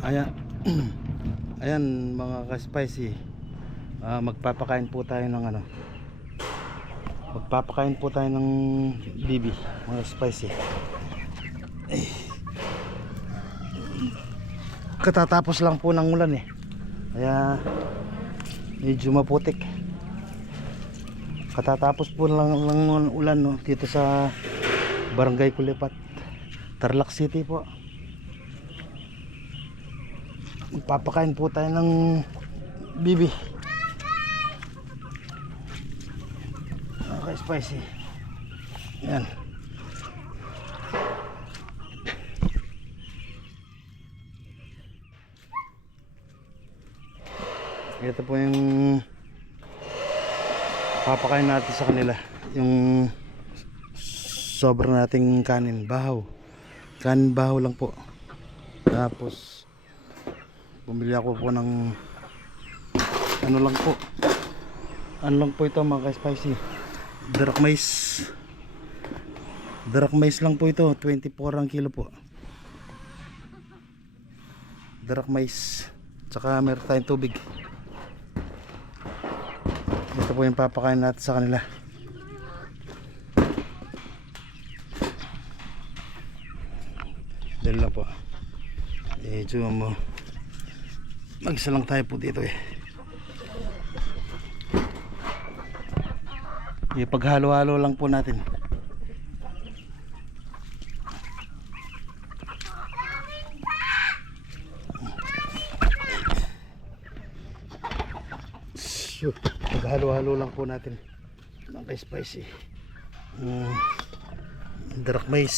Ayan, ayan mga ka-spicy. Magpapakain po tayo ng magpapakain po tayo ng bibi, mga spicy. Katatapos lang po ng ulan kaya medyo maputik. Katatapos po lang ng ulan dito sa Barangay Kulipat, Tarlac City po. Magpapakain po tayo ng bibi. Okay, spicy. Yan. Ito po yung papakain natin sa kanila. Yung sobrang nating kanin bahaw. Kanin bahaw lang po. Tapos bumili ako po ng ano lang po ito mga ka-spicy, darak mais lang po ito, 24 ang kilo po. Darak mais, tsaka meron tayong tubig. Ito po yung papakain natin sa kanila. Dahil lang po mag-isa lang tayo po dito Ipaghalo-halo lang po natin. Paghalo-halo lang po natin ng spicy. Darak mais.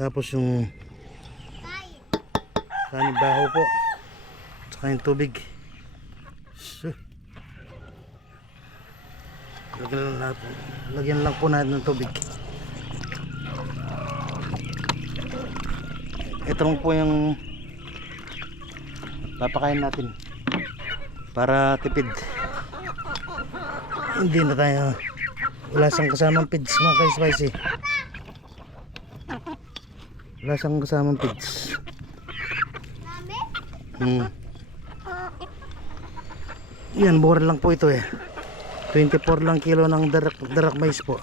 Tapos yung kanin bahaw po, tsaka yung tubig. Lagyan lang po natin ng tubig. Ito lang po yung papakain natin para tipid. Hindi na tayo, wala siyang kasamang pids mga ka-spicy. Wala siyang kasamang pids. Yan, mura lang po ito 24 lang kilo ng darak mais po.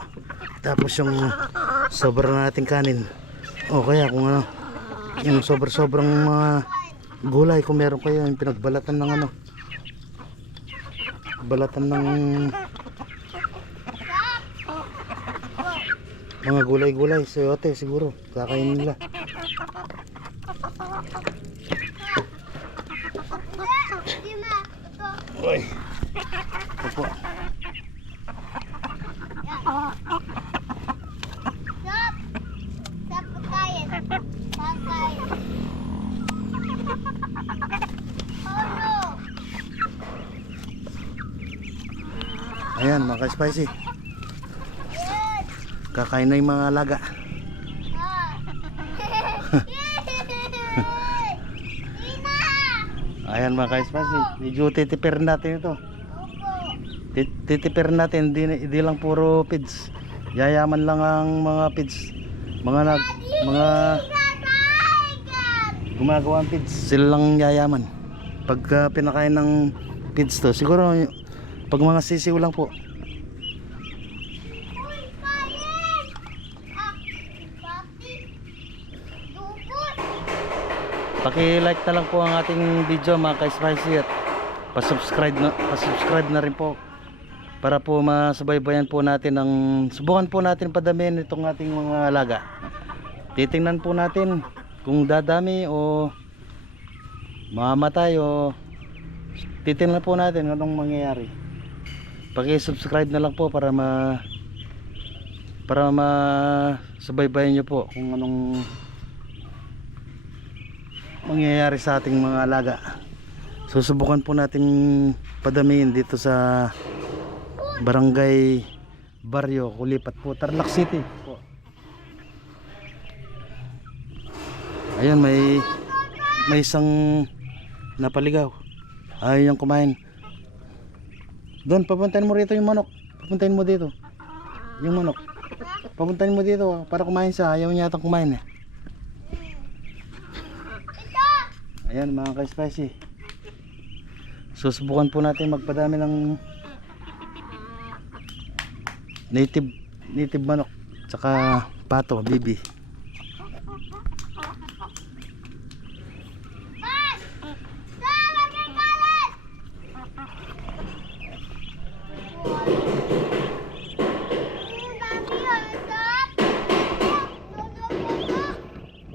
Tapos yung sobrang nating kanin, o kaya kung yung sobrang mga gulay, kung meron kayo yung pinagbalatan ng balatan ng mga gulay-gulay, sayote siguro kakainin nila. Oy. Opo. Ayan mga ka-spicy, kakain na yung mga alaga. Ayan mga ka-spicy, medyo titipir natin ito. Titipir natin, hindi lang puro pids. Yayaman lang ang mga pids, mga gumagawang pids, sila lang yayaman pagka pinakain ng pids to. Siguro pag mga sisiw lang po. Paki-like na lang po ang ating video mga ka-spicy, at pa-subscribe na rin po para po masubaybayan po natin subukan po natin padamihin itong ating mga alaga. Titingnan po natin kung dadami o mamamatay, o titingnan po natin anong mangyayari. Paki-subscribe na lang po para masubaybayan nyo po kung anong mangyayari sa ating mga alaga. Susubukan po natin padamihin dito sa Barangay Barrio Kulipat po, Tarlac City po. Ayan, may isang napaligaw, ayaw niyang kumain. Doon, papuntahin mo rito yung manok. Papuntahin mo dito yung manok. Papuntahin mo dito para kumain siya. Ayaw niya yatang kumain Ayan mga ka-spicy. Susubukan po natin magpadami ng native manok tsaka pato, bibi.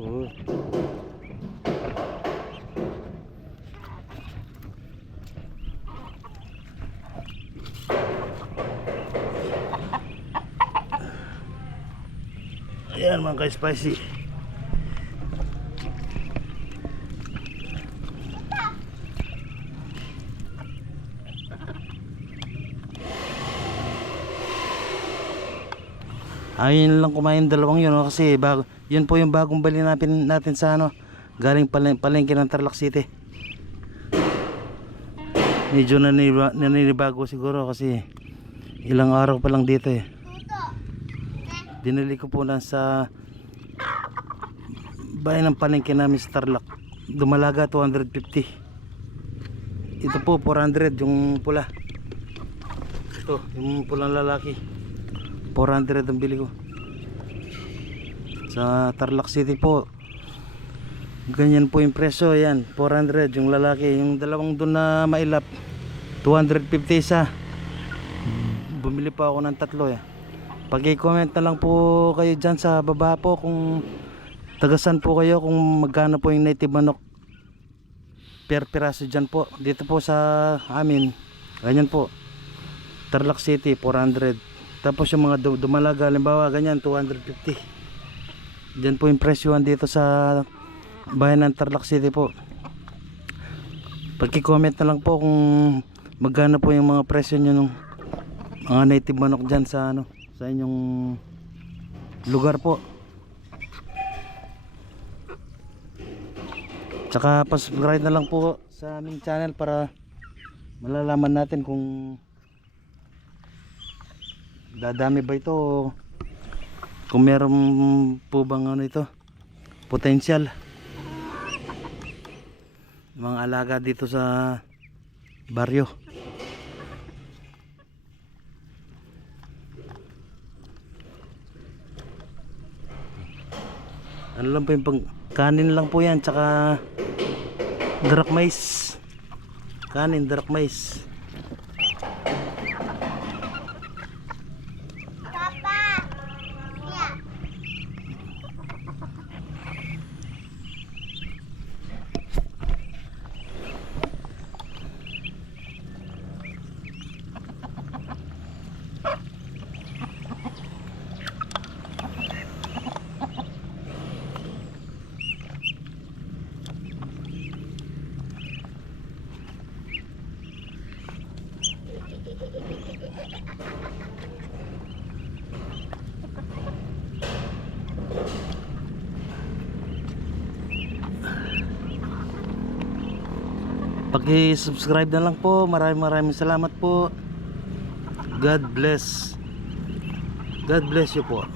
Oh. Ayan mga ka-spicy. Ayun lang kumain dalawang yun, no? Kasi bago, yun po yung bagong bali natin sa ano, galing palengke ng Tarlac City. Medyo naninibago siguro kasi ilang araw pa lang dito eh. Dinali ko po lang sa bayan ng palengke namin sa Tarlac. Dumalaga 250. Ito po 400 yung pula. Ito yung pulang lalaki, 400 ang bili ko sa Tarlac City po. Ganyan po yung presyo. Yan 400 yung lalaki. Yung dalawang doon na mailap 250 isa. Bumili pa ako ng tatlo eh. Pag-i-comment na lang po kayo dyan sa baba po kung tagasan po kayo, kung magkano po yung native manok per piraso dyan po. Dito po sa amin ganyan po, Tarlac City 400. Tapos yung mga dumalaga halimbawa ganyan 250. Dyan po yung presyohan dito sa bayan ng Tarlac City po. Pag-i-comment na lang po kung magkano po yung mga presyo nyo ng mga native manok dyan sa ano, sa inyong lugar po. Tsaka pa-subscribe na lang po sa aming channel para malalaman natin kung dadami ba ito o kung meron po bang ano ito, potensyal mga alaga dito sa baryo. Ano lang po yung kanin lang po yan, tsaka darak mais. Kanin, darak mais. Paki-subscribe na lang po. Maraming salamat po. God bless. God bless you po.